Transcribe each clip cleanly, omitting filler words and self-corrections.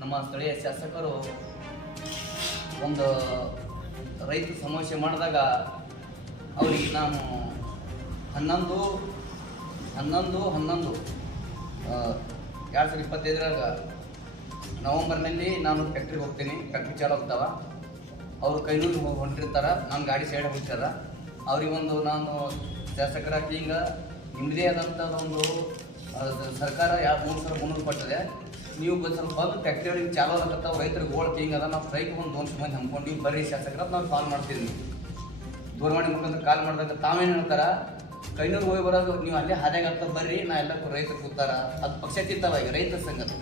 ನಮ್ಮ ಸ್ಥಳೀಯ ಶಾಸಕರು ಒಂದು ರೈತ ಸಮಸ್ಯೆ ಮಾಡಿದಾಗ ಅವರಿಗೆ ನಾನು 11/11/2025 ನವಂಬರ್ನಲ್ಲಿ ನಾನು ಫ್ಯಾಕ್ಟ್ರಿಗೆ ಹೋಗ್ತೀನಿ. ಫ್ಯಾಕ್ಟ್ರಿ ಚಾಲು ಹೋಗ್ತಾವ, ಅವರು ಕೈನೂರು ಹೊಂಟಿರ್ತಾರೆ, ನನ್ನ ಗಾಡಿ ಸೈಡ್ ಹೋಗ್ತಾರ. ಅವರಿಗೊಂದು ನಾನು ಶಾಸಕರಾಗಿ ಈಗ ನಿಮ್ಮದೇ ಆದಂಥದ್ದೊಂದು ಸರ್ಕಾರ 3,300 ಕೊಟ್ಟಿದೆ. ನೀವು ಸ್ವಲ್ಪ ಬಂದು ಫ್ಯಾಕ್ಟ್ರಿ ಅವ್ರಿಗೆ ಚಾಲು ಆಗತ್ತಾವ, ರೈತರಿಗೆ ಹೋಳಕ್ಕೆ ಹಿಂಗೆ ಅದ, ನಾವು ಸ್ಟ್ರೈಕ್ ಒಂದು 2 ಮಂದಿ ಹಮ್ಕೊಂಡು ಬರ್ರಿ ಶಾಸಕರ ನಾವು ಕಾಲ್ ಮಾಡ್ತಿದ್ವಿ. ದೂರವಾಣಿ ಮುಖಾಂತರ ಕಾಲ್ ಮಾಡಿದಾಗ ತಾವೇನು ಹೇಳ್ತಾರೆ, ಕೈನೂರು ಹೋಗಿ ಬರೋದು ನೀವು ಅಲ್ಲೇ ಹಾದ್ಯಾಗತ್ತ ಬರ್ರಿ, ನಾ ಎಲ್ಲ ರೈತರು ಕೂತಾರ. ಅದು ಪಕ್ಷಾತೀತವಾಗಿ ರೈತರ ಸಂಘದ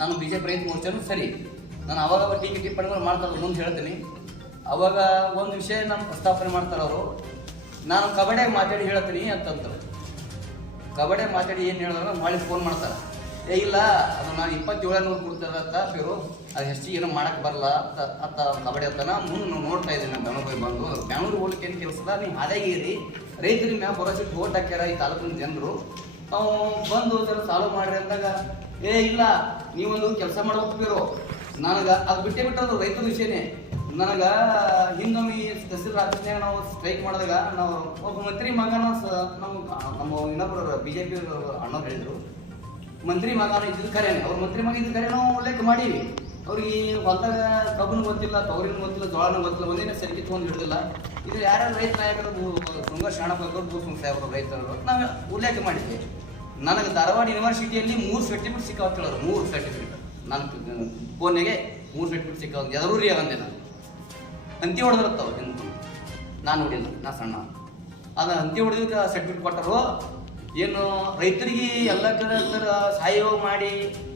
ನಾನು BJP ರೈತ ಮೋರ್ಚಾನು ಸರಿ. ನಾನು ಅವಾಗ ಟೀಕೆ ಟಿಪ್ಪಣಿಗಳು ಮಾಡ್ತಾರೆ, ಮುಂದೆ ಹೇಳ್ತೀನಿ. ಅವಾಗ ಒಂದು ವಿಷಯ ನಾನು ಪ್ರಸ್ತಾಪನೆ ಮಾಡ್ತಾರೆ ಅವರು, ನಾನು ಕಬಡ್ಡಿಯಾಗಿ ಮಾತಾಡಿ ಹೇಳ್ತೀನಿ ಅಂತಂತಾರೆ. ಕಬಡ್ಡಿಯಾಗಿ ಮಾತಾಡಿ ಏನು ಹೇಳಿದ್ರೆ ಮಾಡಿ ಫೋನ್ ಮಾಡ್ತಾರೆ, ಇಲ್ಲ ಅದು ನಾನು 2700 ಕೊಡ್ತಾರಂತ ಪೇರು, ಅದು ಹೆಚ್ಚಿಗೆ ಏನೋ ಮಾಡಕ್ಕೆ ಬರಲ್ಲ ಅಂತ ಕಬಡ್ಡಿ ಅಂತಾನ. ಮುಂದೆ ನೋಡ್ತಾ ಇದ್ದೀನಿ ನಾನು ಬೆಂಗಳೂರಿಗೆ ಬಂದು. ಬೆಂಗಳೂರು ಹೋಗ್ಲಿಕ್ಕೆ ಏನು ಕೆಲಸದ, ನೀವು ಹಾದಾಗಿರಿ ರೈತರಿಗೆ ಮ್ಯಾಗ ಭರೋಸೆ ಓಟ್ ಹಾಕ್ಯಾರ ಈ ತಾಲೂಕಿನ ಜನರು, ಬಂದು ಜನ ಸಾಲ್ವ್ ಮಾಡ್ರಿ ಅಂದಾಗ ಇಲ್ಲ ನೀವೊಂದು ಕೆಲಸ ಮಾಡ್ಬೇಕು. ನನಗೆ ಅದು ಬಿಟ್ಟದು ರೈತರ ವಿಷಯನೇ. ನನಗೆ ಹಿಂದೊಮ್ಮೆ ತಹಸೀಲ್ ಆಫೀಸ್ನಾಗ ನಾವು ಸ್ಟ್ರೈಕ್ ಮಾಡಿದಾಗ ನಾವು ಒಬ್ಬ ಮಂತ್ರಿ ಮಗನ ನಮ್ಮ ಇನ್ನೊಬ್ಬರು BJP ಅಣ್ಣವ್ರು ಹೇಳಿದ್ರು, ಮಂತ್ರಿ ಮಗನ ಇದ್ದ ಕರೆನೇ, ಅವ್ರ ಮಂತ್ರಿ ಮಗ ಇದ್ದ ಕರೆ ನಾವು ಉಲ್ಲೇಖ ಮಾಡೀವಿ. ಅವ್ರಿಗೆ ಹೊಲದಾಗ ಕಬ್ಬನು ಗೊತ್ತಿಲ್ಲ, ತೊಗರಿನೂ ಗೊತ್ತಿಲ್ಲ, ಜೋಳನೂ ಗೊತ್ತಿಲ್ಲ, ಒಂದಿನ ಸರಿಗೆ ತೊಗೊಂಡು ಹಿಡಿದಿಲ್ಲ. ಇದು ಯಾರ್ಯಾರು ರೈತ ನಾಯಕರು ಶೃಂಗಾರ ಶಾಣಪ್ಪರು, ಭೂಸ್ವಾಮಿ ಸಾಹೇಬರು ರೈತರು ನಾವು ಉಲ್ಲೇಖ ಮಾಡಿದ್ವಿ. ನನಗೆ ಧಾರವಾಡ ಯೂನಿವರ್ಸಿಟಿಯಲ್ಲಿ 3 ಸರ್ಟಿಫಿಕೇಟ್ ಸಿಕ್ಕಾವ ಹೇಳೋರು. 3 ಸರ್ಟಿಫಿಕೇಟ್ ನನ್ನ ಫೋನ್ಯಾಗೆ 3 ಸರ್ಟಿಫಿಕೇಟ್ ಸಿಕ್ಕಾವ. ಎದರೂರಿ ಅವಂದೆ ನಾನು ಹಂತಿ ಹೊಡೆದಿರ್ತಾವ ನಾನು ನೋಡಿಲ್ಲ, ನಾ ಸಣ್ಣ. ಅದು ಹಂತಿ ಹೊಡೆದಕ್ಕೆ ಸರ್ಟಿಫಿಕೇಟ್ ಕೊಟ್ಟರು. ಏನು ರೈತರಿಗೆ ಎಲ್ಲ ಕಡೆ ಸಹಯೋಗ ಮಾಡಿ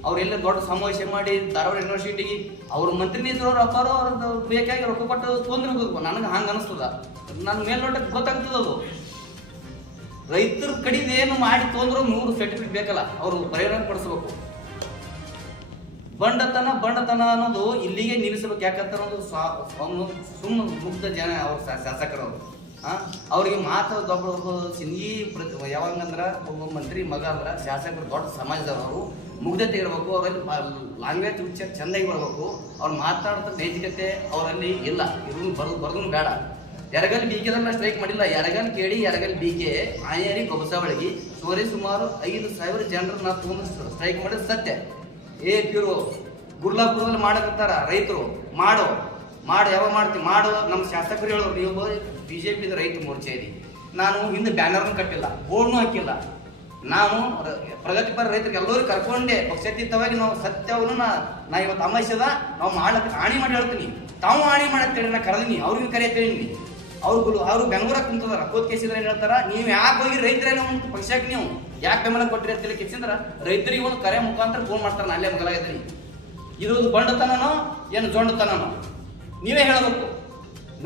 ಅವರೆಲ್ಲ ದೊಡ್ಡ ಸಮಾವೇಶ ಮಾಡಿ ಧಾರವಾಡ ಯೂನಿವರ್ಸಿಟಿಗೆ ಅವ್ರ ಮಂತ್ರಿ ನಿಂತವ್ರು ಅಪ್ಪಾರೋ ಅವ್ರದ್ದು ಬೇಕಾಗಿ ರೊಕ್ಕ ಕೊಟ್ಟು ತೊಂದ್ರೆ ನನಗೆ ಹಂಗೆ ಅನಿಸ್ತದ. ನನ್ನ ಮೇಲ್ನೋಟಕ್ಕೆ ಗೊತ್ತಾಗ್ತದ ಅದು. ರೈತರ ಕಡಿದು ಏನು ಮಾಡಿ ತೊಂದ್ರೆ 100 ಸರ್ಟಿಫಿಕೇಟ್ ಬೇಕಲ್ಲ, ಅವರು ಪರಿಹಾರ ಪಡಿಸ್ಬೇಕು. ಬಂಡತನ ಅನ್ನೋದು ಇಲ್ಲಿಗೆ ನಿಲ್ಲಿಸಬೇಕು. ಯಾಕಂತ ಸುಮ್ಮನೆ ಮುಗ್ಧ ಜನ ಅವ್ರ ಶಾಸಕರವರು. ಅವ್ರಿಗೆ ಮಾತ್ರ ದೊಡ್ಡ ಸಿಂಗಿ ಯಾವಾಗಂದ್ರೆ ಒಬ್ಬ ಮಂತ್ರಿ ಮಗ ಅಂದ್ರೆ ಶಾಸಕರು ದೊಡ್ಡ ಸಮಾಜದವರು ಮುಗ್ಧತೆ ಇರಬೇಕು. ಅವರಲ್ಲಿ ಲ್ಯಾಂಗ್ವೇಜ್ ಉಚ್ಚ ಚೆಂದಾಗಿ ಬರಬೇಕು. ಅವ್ರು ಮಾತಾಡ್ತಾ ನೈತಿಕತೆ ಅವರಲ್ಲಿ ಇಲ್ಲ. ಇವ್ರನ್ನ ಬರ್ದು ಬೇಡ. ಯರಗಲ್ BK ಸ್ಟ್ರೈಕ್ ಮಾಡಿಲ್ಲ. ಯರಗಲ್ KD ಯರಗಲ್ BK ಆಯರಿ ಗೊಬಸವಳಿಗೆ ಸುಮಾರು 5,000 ಜನರು ನಾವು ತೊಗೊಂಡು ಸ್ಟ್ರೈಕ್ ಮಾಡಿದ್ರೆ ಸತ್ಯ. ಪ್ಯೂರು ಗುರ್ಲಾಪುರದಲ್ಲಿ ಮಾಡಕತ್ತಾರ ರೈತರು. ಮಾಡು ಯಾವಾಗ ಮಾಡ್ತೀವಿ ಮಾಡು. ನಮ್ಮ ಶಾಸಕರು ಹೇಳೋರು, ನೀವು BJP ರೈತ ಮೋರ್ಚೆ ಇದೆ. ನಾನು ಹಿಂದೆ ಬ್ಯಾನರ್ನು ಕಟ್ಟಿಲ್ಲ, ಬೋರ್ಡ್ನು ಹಾಕಿಲ್ಲ. ನಾನು ಪ್ರಗತಿಪರ ರೈತರಿಗೆ ಎಲ್ಲರೂ ಕರ್ಕೊಂಡೆ ಪಕ್ಷಾತೀತವಾಗಿ ನಾವು ಸತ್ಯವನ್ನು ನಾ ಇವತ್ತು ಅಮಾಸ್ಯದ ನಾವು ಮಾಡ್ಲಕ್ಕೆ ಆಣಿ ಮಾಡಿ ಹೇಳ್ತೀನಿ. ತಾವು ಆಣಿ ಮಾಡತ್ತೇಳಿ ನಾ ಕರೆದೀನಿ, ಅವ್ರಿಗೆ ಕರೆಯತ್ತೇಳಿ. ಅವ್ರು ಬೆಂಗಳೂರಾಗ ಕುಂತದಾರ. ಕೋತ್ ಕೇಸಿದ್ರೆ ಏನು ಹೇಳ್ತಾರ, ನೀವು ಯಾಕೆ ಹೋಗಿ ರೈತರೇನೋ ಒಂದು ಪಕ್ಷಕ್ಕೆ ನೀವು ಯಾಕೆ ಬೆಂಬಲ ಕೊಟ್ಟಿರಿ ಅಂತೇಳಿ ಕೇಸಿಂದ್ರ ರೈತರಿಗೆ ಒಂದು ಕರೆ ಮುಖಾಂತರ ಫೋನ್ ಮಾಡ್ತಾರೆ, ನಾನು ಅಲ್ಲೇ ಮಗಲಾಗಿದ್ದೀನಿ. ಇದು ಬಂಡತನನೋ ಏನು ಜೊಂಡತನನೋ ನೀವೇ ಹೇಳಬೇಕು.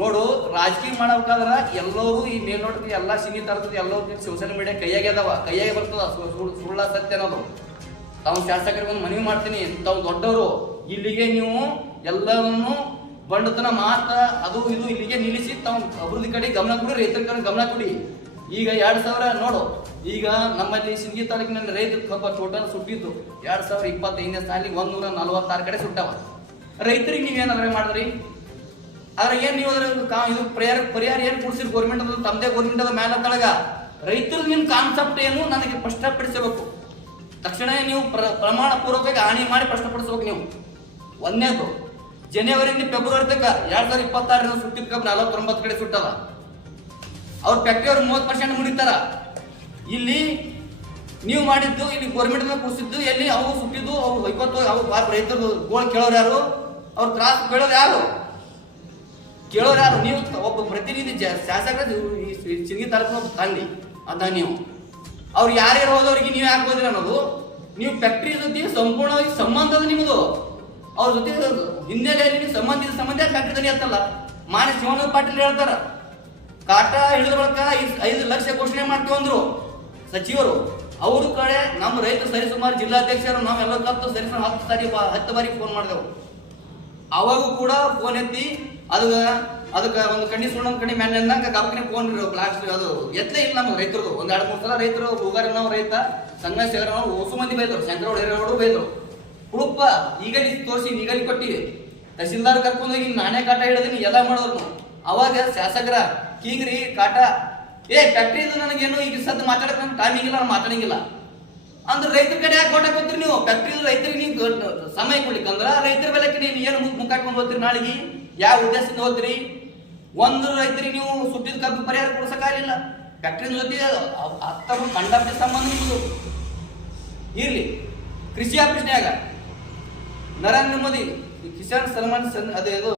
ನೋಡು, ರಾಜಕೀಯ ಮಾಡಬೇಕಾದ್ರೆ ಎಲ್ಲರೂ ಈ ಮೇಲ್ನೋಟಕ್ಕೆ ಎಲ್ಲ ಸೀಮಿತ ಇರ್ತದೆ. ಎಲ್ಲರೂ ಸೋಷಿಯಲ್ ಮೀಡಿಯಾ ಕೈಯಾಗೆ ಬರ್ತದ ಸುಳ್ಳ ಸತ್ಯ ಅನ್ನೋದು. ತಾವು ಶಾಸಕರಿಗೆ ಒಂದು ಮನವಿ ಮಾಡ್ತೀನಿ, ತಾವು ದೊಡ್ಡವರು ಇಲ್ಲಿಗೆ ನೀವು ಎಲ್ಲರನ್ನು ಬಂಡತನ ಅದು ಇದು ಇಲ್ಲಿಗೆ ನಿಲ್ಲಿಸಿ ತಾವು ಅಭಿವೃದ್ಧಿ ಕಡೆ ಗಮನ ಕೊಡಿ, ರೈತರ ಕಡೆ ಗಮನ ಕೊಡಿ. ಈಗ 2,000 ನೋಡು, ಈಗ ನಮ್ಮಲ್ಲಿ ಸಿಂಗಿ ತಾಲೂಕಿನಲ್ಲಿ ರೈತರ ಕಬ್ಬ ಟೋಟಲ್ ಸುಟ್ಟಿದ್ದು 2025ನೇ ಸಾಲಿಗೆ 146 ಕಡೆ ಸುಟ್ಟಾವ. ರೈತರಿಗೆ ನೀವೇನಾದ್ರೆ ಮಾಡಿದ್ರಿ? ಆದ್ರೆ ಏನ್ ನೀವು ಇದು ಪರಿಹಾರ ಏನ್ ಕೊಡ್ಸಿರಿ? ಗೌರ್ಮೆಂಟ್ ಅದು ತಮ್ಮದೇ ಗೌರ್ಮೆಂಟ್ ಅದ ಮೇಲೆ ತಳಗ ರೈತರು ನಿಮ್ ಕಾನ್ಸೆಪ್ಟ್ ಏನು ನನಗೆ ಸ್ಪಷ್ಟಪಡಿಸಬೇಕು. ತಕ್ಷಣ ನೀವು ಪ್ರಮಾಣ ಪೂರ್ವಕವಾಗಿ ಹಾನಿ ಮಾಡಿ ಸ್ಪಷ್ಟಪಡಿಸಬೇಕು. ನೀವು ಒಂದನೇದು ಜನವರಿಯಿಂದ ಫೆಬ್ರವರಿ ತನಕ 2026 ಸುಟ್ಟಿದ ಕಬ್ಬು 49 ಕಡೆ ಸುಟ್ಟದ. ಅವ್ರ ಫ್ಯಾಕ್ಟ್ರಿ ಅವ್ರು 30% ಮುಡಿತಾರ. ಇಲ್ಲಿ ನೀವು ಮಾಡಿದ್ದು ಇಲ್ಲಿ ಗೌರ್ಮೆಂಟ್ ಕೊಡಿಸಿದ್ದು ಎಲ್ಲಿ ಅವು ಸುಟ್ಟಿದ್ದು ಅವು 50 ಅವು ರೈತರು ಗೋಳು ಕೇಳೋರು ಯಾರು? ಅವ್ರ ತ್ರಾಸ ಕೇಳೋರು ಯಾರು? ನೀವು ಒಬ್ಬ ಪ್ರತಿನಿಧಿ ಶಾಸಕ ಸಿಂಗಿ ತಾಲೂಕಿನ ಒಬ್ಬ ತಂದೆ ಅಂತ ನೀವು ಅವ್ರು ಯಾರ್ಯಾರು ಹೋದವ್ರಿಗೆ ನೀವು ಯಾಕೆ ಹೋದ್ರಿ ಅನ್ನೋದು. ನೀವು ಫ್ಯಾಕ್ಟ್ರಿ ಜೊತೆ ಸಂಪೂರ್ಣವಾಗಿ ಸಂಬಂಧದ ನಿಮ್ಮದು. ಅವ್ರ ಜೊತೆ ಹಿನ್ನೆಲೆಯಲ್ಲಿ ಸಂಬಂಧ ಫ್ಯಾಕ್ಟ್ರಿ ದನಿ ಅಂತಲ್ಲ. ಮಾನ್ಯ ಶಿವಾನಂದ ಪಾಟೀಲ್ ಹೇಳ್ತಾರ, ಕಾಟ ಹಿಡಿದ ಬಳಿಕ 5 ಲಕ್ಷ ಘೋಷಣೆ ಮಾಡ್ತೀವಿ ಅಂದ್ರು ಸಚಿವರು. ಅವ್ರ ಕಡೆ ನಮ್ಮ ರೈತರು ಸರಿಸುಮಾರು ಜಿಲ್ಲಾಧ್ಯಕ್ಷರು ನಾವೆಲ್ಲ ಕತ್ತು ಸರಿಸುಮಾರು 10 ಬಾರಿ ಫೋನ್ ಮಾಡಿದೆವು. ಅವಾಗೂ ಕೂಡ ಫೋನ್ ಎತ್ತಿ ಅದಕ್ಕೆ ಒಂದು ಕಣ್ಣಿ ಸುಣ್ಣೊಂದು ಕಣ್ಣಿ ಮ್ಯಾಲೆ ಅಂದಂಗ ಕಂಪ್ನಿ ಫೋನ್ ಬ್ಲಾಸ್ಟ್ ಅದು ಎತ್ತಲೇ ಇಲ್ಲ. ನಮ್ಗೆ ರೈತರು 1-2-3 ಸಲ ರೈತರು ಹೋಗಾರ ನಾವು ರೈತ ಸಂಘ ಸೇರ ಹೊಸ ಮಂದಿ ಬೈದರು, ಶಂಕರಗೌಡ ಹಿರೇಗೌಡರು ಬೈದರು. ಹುಡುಪ ಈಗ ತೋರಿಸಿ ಈಗ ಕೊಟ್ಟಿವಿ ತಹಸೀಲ್ದಾರ್ ಕರ್ಕೊಂಡೋಗಿ ನಾನೇ ಕಾಟ ಹಿಡಿದೀನಿ ಎಲ್ಲ ಮಾಡೋರು ಅವಾಗ ಶಾಸಕರ ಕೀಗ್ರಿ ಕಾಟ ಫ್ಯಾಕ್ಟ್ರಿ ಇದು ನನಗೇನು ಈಗ ಸದ್ದು ಮಾತಾಡಕ್ ನಮ್ಗೆ ಟೈಮಿಂಗ್ ಇಲ್ಲ, ನಾನು ಮಾತಾಡಂಗಿಲ್ಲ ಅಂದ್ರೆ ರೈತರ ಕಡೆ ಯಾಕೆ ಕೊಟ್ಟ ಕೊಡ್ತೀರಿ ನೀವು? ಫ್ಯಾಕ್ಟ್ರಿ ರೈತರಿಗೆ ನೀವು ಸಮಯ ಕೊಡ್ಲಿಕ್ಕೆ ಅಂದ್ರ ರೈತರ ಬೆಲೆಕ್ಕೆ ನೀವು ಏನು ಮುಕ್ಕಾಟ್ಕೊಂಡು ಹೋಗ್ತೀರಿ? ನಾಳೆಗೆ ಯಾವ ಉದ್ದೇಶದಿಂದ ಹೋಗ್ತೀರಿ? ಒಂದು ರೈತರಿಗೆ ನೀವು ಸುಟ್ಟಿದ ಕಬ್ಬು ಪರಿಹಾರ ಕೊಡ್ಸಕ್ಕಾಗಲಿಲ್ಲ. ಫ್ಯಾಕ್ಟ್ರಿ ಜೊತೆ ಹತ್ತರು ಕಂಡಾಪಟ್ಟೆ ಸಂಬಂಧ ನಿಮ್ಮದು ಇರ್ಲಿ. ಕೃಷಿ ಆಫೀಸ್ನ್ಯಾಗ ನರೇಂದ್ರ ಮೋದಿ ಕಿಸಾನ್ ಸನ್ಮಾನ್ ಅದೇದು